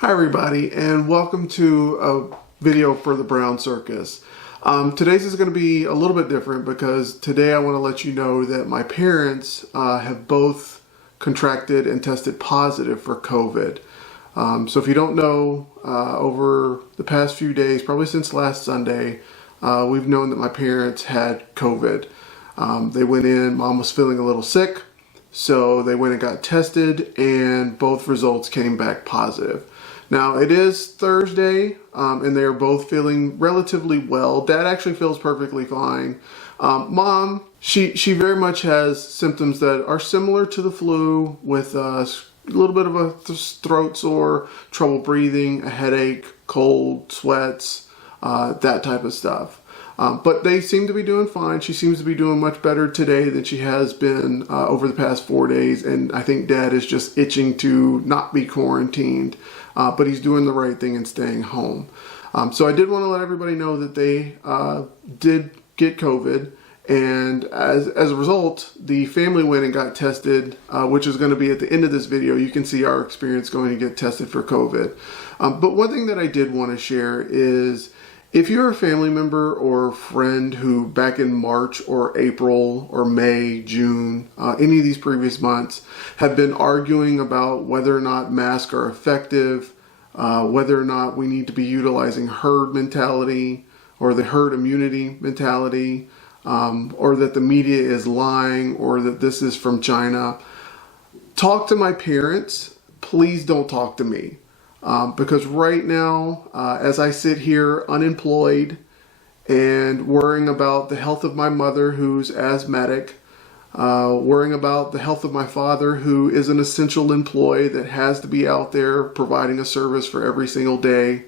Hi everybody, and welcome to a video for the Brown Circus. Today's is going to be a little bit different because today I want to let you know that my parents have both contracted and tested positive for COVID. So if you don't know, over the past few days, probably since last Sunday, we've known that my parents had COVID. They went in, Mom was feeling a little sick, so they went and got tested and both results came back positive. Now it is Thursday and they are both feeling relatively well. Dad actually feels perfectly fine. Mom, she very much has symptoms that are similar to the flu with a little bit of a throat sore, trouble breathing, a headache, cold, sweats, that type of stuff. But they seem to be doing fine. She seems to be doing much better today than she has been over the past 4 days. And I think Dad is just itching to not be quarantined. But he's doing the right thing and staying home. So I did want to let everybody know that they did get COVID. And as a result, the family went and got tested, which is going to be at the end of this video. You can see our experience going to get tested for COVID. But one thing that I did want to share is if you're a family member or friend who back in March or April or May, June, any of these previous months have been arguing about whether or not masks are effective, whether or not we need to be utilizing herd mentality or the herd immunity mentality, or that the media is lying or that this is from China, talk to my parents. Please don't talk to me. Because right now, as I sit here unemployed and worrying about the health of my mother who's asthmatic, worrying about the health of my father who is an essential employee that has to be out there providing a service for every single day,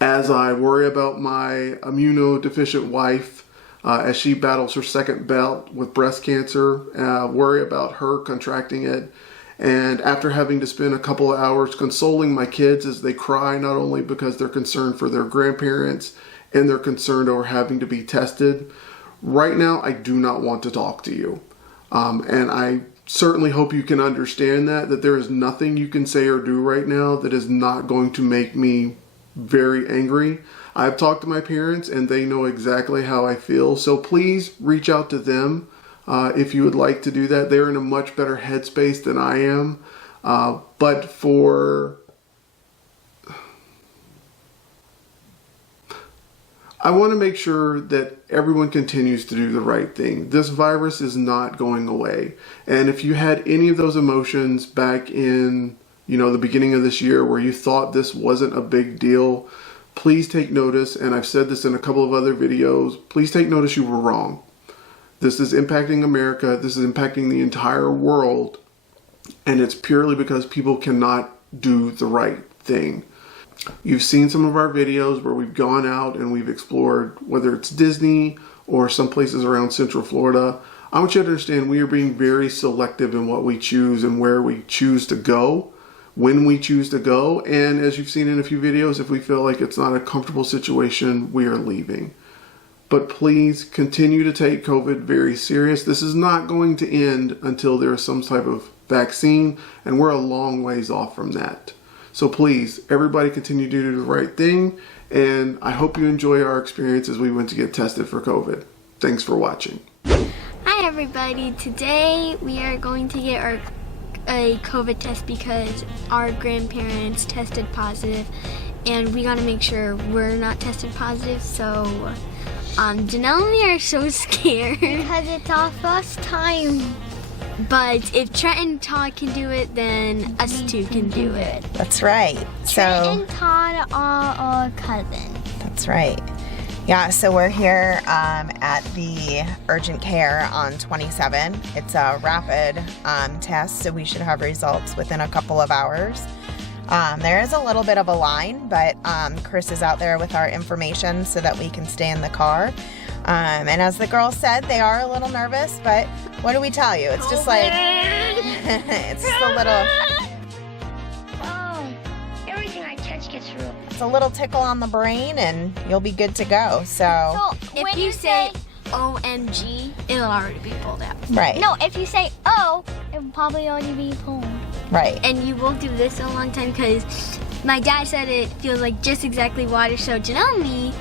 as I worry about my immunodeficient wife as she battles her second bout with breast cancer, worry about her contracting it. And after having to spend a couple of hours consoling my kids as they cry, not only because they're concerned for their grandparents and they're concerned over having to be tested, right now I do not want to talk to you. And I certainly hope you can understand that there is nothing you can say or do right now that is not going to make me very angry. I've talked to my parents and they know exactly how I feel. So please reach out to them. If you would like to do that. They're in a much better headspace than I am. But I want to make sure that everyone continues to do the right thing. This virus is not going away. And if you had any of those emotions back in, the beginning of this year where you thought this wasn't a big deal, please take notice. And I've said this in a couple of other videos. Please take notice you were wrong. This is impacting America. This is impacting the entire world. And it's purely because people cannot do the right thing. You've seen some of our videos where we've gone out and we've explored, whether it's Disney or some places around Central Florida. I want you to understand we are being very selective in what we choose and where we choose to go, when we choose to go. And as you've seen in a few videos, if we feel like it's not a comfortable situation, we are leaving. But please continue to take COVID very serious. This is not going to end until there is some type of vaccine, and we're a long ways off from that. So please, everybody continue to do the right thing, and I hope you enjoy our experience as we went to get tested for COVID. Thanks for watching. Hi everybody, today we are going to get a COVID test because our grandparents tested positive, and we gotta make sure we're not tested positive, so Janelle and me are so scared. Because it's our first time. But if Trent and Todd can do it, then us two can do it. That's right. Trent and Todd are our cousins. That's right. Yeah, so we're here at the urgent care on 27. It's a rapid test, so we should have results within a couple of hours. There is a little bit of a line, but Chris is out there with our information so that we can stay in the car. And as the girl said, they are a little nervous, but what do we tell you? It's just like, it's just a little... Oh, everything I touch gets through. It's a little tickle on the brain and you'll be good to go, so... If you say OMG, it'll already be pulled out. Right. No, if you say oh, it will probably already be pulled. Right. And you won't do this in a long time because my dad said it feels like just exactly water, so Janelle and me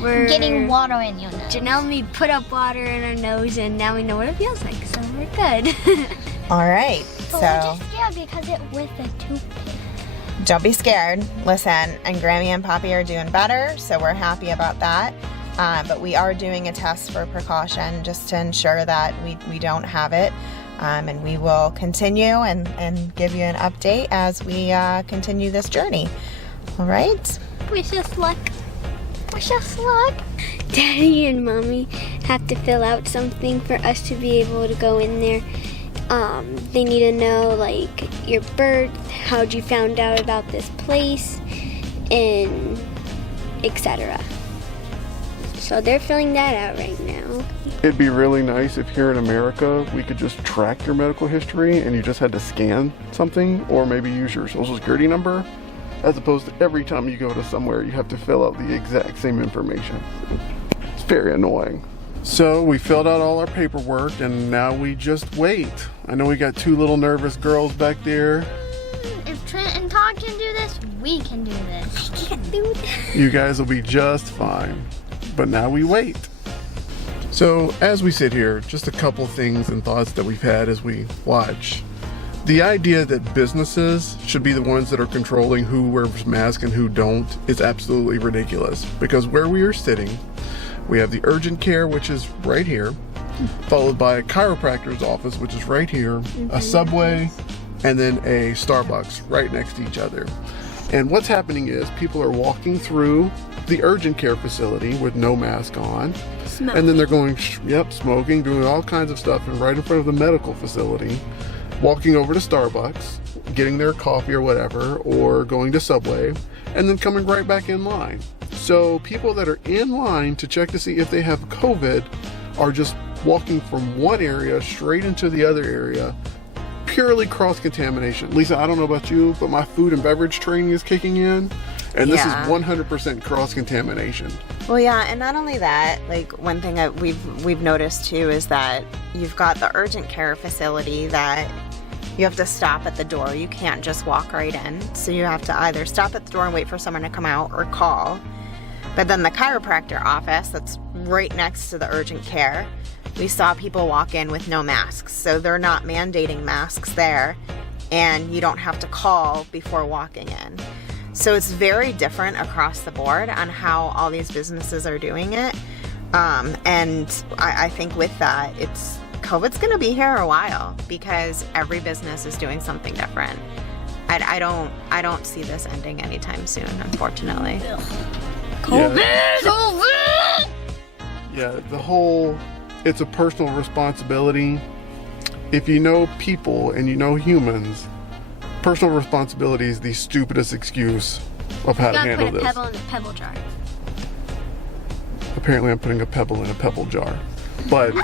were Getting water in your nose. Janelle and me put up water in our nose, and now we know what it feels like, so we're good. All right, But so we're just scared because it with a toothpick. don't be scared. Listen, and Grammy and Poppy are doing better, so we're happy about that. But we are doing a test for precaution just to ensure that we don't have it. And we will continue and give you an update as we continue this journey. All right? Wish us luck. Wish us luck. Daddy and Mommy have to fill out something for us to be able to go in there. They need to know, like, your birth, how'd you found out about this place, and etc. So they're filling that out right now. It'd be really nice if here in America we could just track your medical history and you just had to scan something or maybe use your social security number, as opposed to every time you go to somewhere you have to fill out the exact same information. It's very annoying. So we filled out all our paperwork and now we just wait. I know we got two little nervous girls back there. If Trent and Todd can do this, we can do this. Can't do it. You guys will be just fine. But now we wait. So as we sit here, just a couple things and thoughts that we've had as we watch. The idea that businesses should be the ones that are controlling who wears masks and who don't is absolutely ridiculous. Because where we are sitting, we have the urgent care, which is right here, followed by a chiropractor's office, which is right here, a Subway, and then a Starbucks right next to each other. And what's happening is people are walking through the urgent care facility with no mask on. Smoke. And then they're going, smoking, doing all kinds of stuff, and right in front of the medical facility, walking over to Starbucks, getting their coffee or whatever, or going to Subway, and then coming right back in line. So people that are in line to check to see if they have COVID are just walking from one area straight into the other area, purely cross-contamination. Lisa, I don't know about you, but my food and beverage training is kicking in, and this is Yeah. 100% cross-contamination. Well, yeah, and not only that, like one thing that we've noticed too is that you've got the urgent care facility that you have to stop at the door. You can't just walk right in. So you have to either stop at the door and wait for someone to come out or call. But then the chiropractor office that's right next to the urgent care, we saw people walk in with no masks. So they're not mandating masks there, and you don't have to call before walking in. So it's very different across the board on how all these businesses are doing it. And I think with that, COVID's gonna be here a while because every business is doing something different. I don't see this ending anytime soon, unfortunately. COVID! Yeah, it's a personal responsibility. If you know people and you know humans, personal responsibility is the stupidest excuse of how You to gotta handle put a this. pebble in the pebble jar. Apparently I'm putting a pebble in a pebble jar. But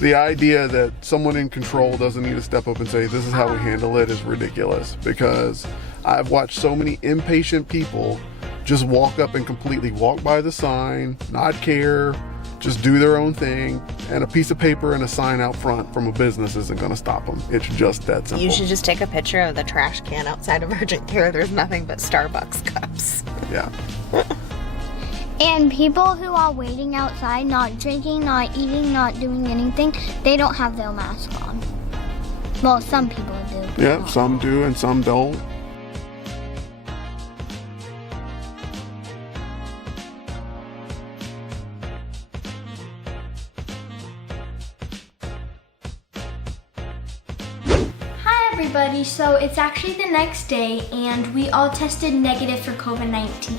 the idea that someone in control doesn't need to step up and say, this is how we handle it, is ridiculous. Because I've watched so many impatient people just walk up and completely walk by the sign, not care, just do their own thing, and a piece of paper and a sign out front from a business isn't going to stop them. It's just that simple. You should just take a picture of the trash can outside of urgent care. There's nothing but Starbucks cups. Yeah. And people who are waiting outside, not drinking, not eating, not doing anything, they don't have their mask on. Well, some people do. but Yeah, not some all. do and some don't. Hi everybody, so it's actually the next day and we all tested negative for COVID-19.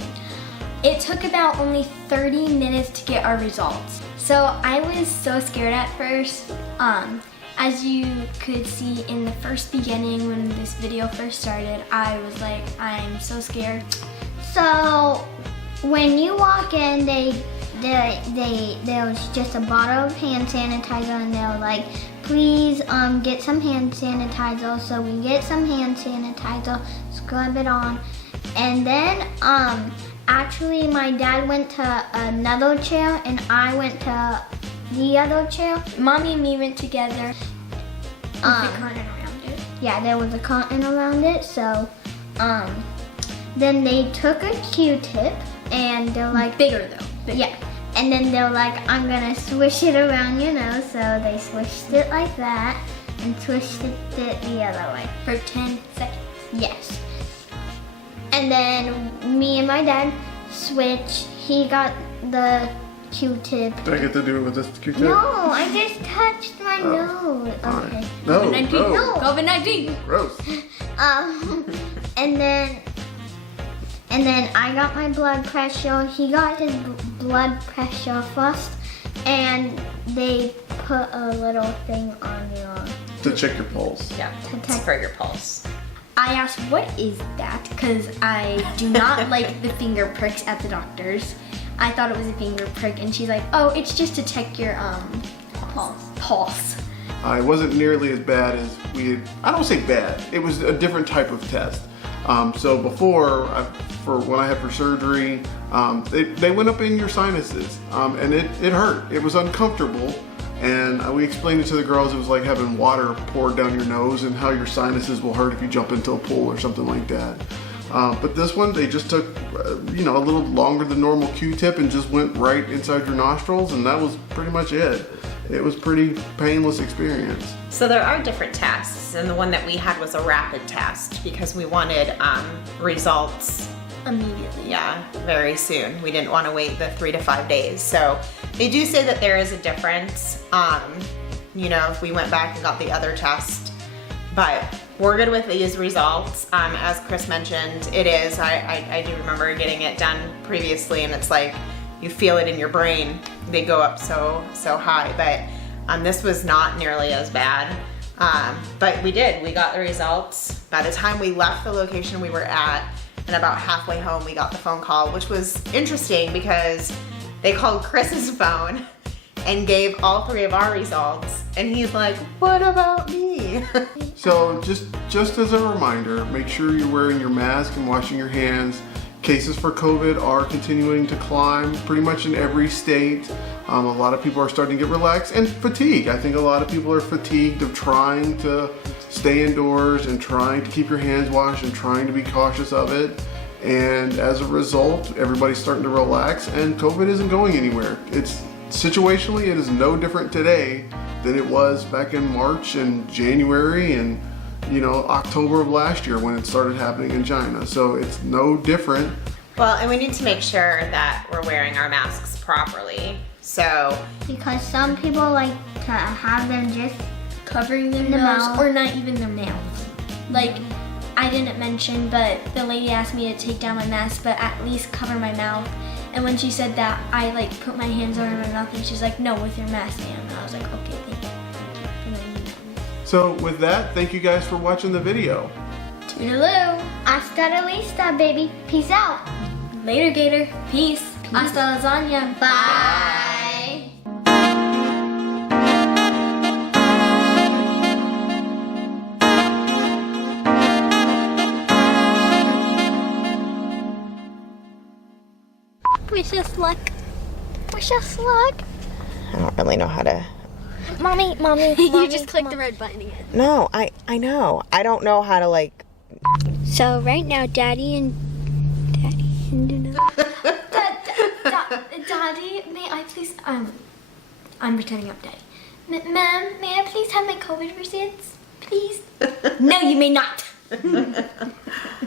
It took about only 30 minutes to get our results. So I was so scared at first. As you could see in the first beginning when this video first started, I was like, I'm so scared. So when you walk in, there was just a bottle of hand sanitizer, and they were like, please get some hand sanitizer. So we get some hand sanitizer, scrub it on, and then actually my dad went to another chair and I went to the other chair. Mommy and me went together with the Um, curtain around it. Yeah, there was a curtain around it, so then they took a Q-tip and they're like, Bigger though. Bigger. yeah. And then they're like, I'm gonna swish it around your nose. So they swished it like that and twisted it the other way. For 10 seconds. Yes. And then me and my dad switched. He got the Q-tip. Did I get to do it with this Q-tip? No, I just touched my nose. Fine. Okay. No, COVID-19. no. COVID-19. Gross. And then I got my blood pressure. He got his blood pressure first, and they put a little thing on your. To check your pulse. Yeah, it's for your pulse. I asked, what is that? Because I do not like the finger pricks at the doctor's. I thought it was a finger prick, and she's like, oh, it's just to check your pulse. It wasn't nearly as bad as we had. I don't say bad. It was a different type of test. So before, when I had for surgery, they went up in your sinuses, and it hurt. It was uncomfortable, and we explained it to the girls. It was like having water poured down your nose, and how your sinuses will hurt if you jump into a pool or something like that. But this one, they just took, a little longer than normal Q-tip and just went right inside your nostrils, and that was pretty much it. It was pretty painless experience. So there are different tests, and the one that we had was a rapid test because we wanted results Immediately. yeah, very soon. We didn't want to wait the 3 to 5 days. So they do say that there is a difference, if we went back and got the other test, but we're good with these results. As Chris mentioned, it is, I do remember getting it done previously, and it's like, you feel it in your brain. They go up so high, but this was not nearly as bad. But we got the results. By the time we left the location we were at, and about halfway home, we got the phone call, which was interesting because they called Chris's phone and gave all 3 of our results, and he's like, what about me? So just as a reminder, make sure you're wearing your mask and washing your hands. Cases for COVID are continuing to climb pretty much in every state. A lot of people are starting to get relaxed, and fatigue. I think a lot of people are fatigued of trying to stay indoors and trying to keep your hands washed and trying to be cautious of it. And as a result, everybody's starting to relax, and COVID isn't going anywhere. Situationally, it is no different today than it was back in March and January and October of last year when it started happening in China. So it's no different. Well, and we need to make sure that we're wearing our masks properly. So, Because some people like to have them just Covering their the nose mouth. or not even their mouth. Like, I didn't mention, but the lady asked me to take down my mask, but at least cover my mouth. And when she said that, I put my hands over my mouth, and she's like, no, with your mask, ma'am. And I was like, okay, thank you. And then, So with that, thank you guys for watching the video. toodaloo. hasta la vista, baby. Peace out. Later, Gator. Peace. Hasta lasagna. Bye. Wish us luck. Wish us luck. I don't really know how to. Mommy. You just click the red button again. No, I know. I don't know how to So right now, Daddy and Daddy, may I please? I'm pretending I'm Daddy. Ma'am, may I please have my COVID receipts, please? No, you may not.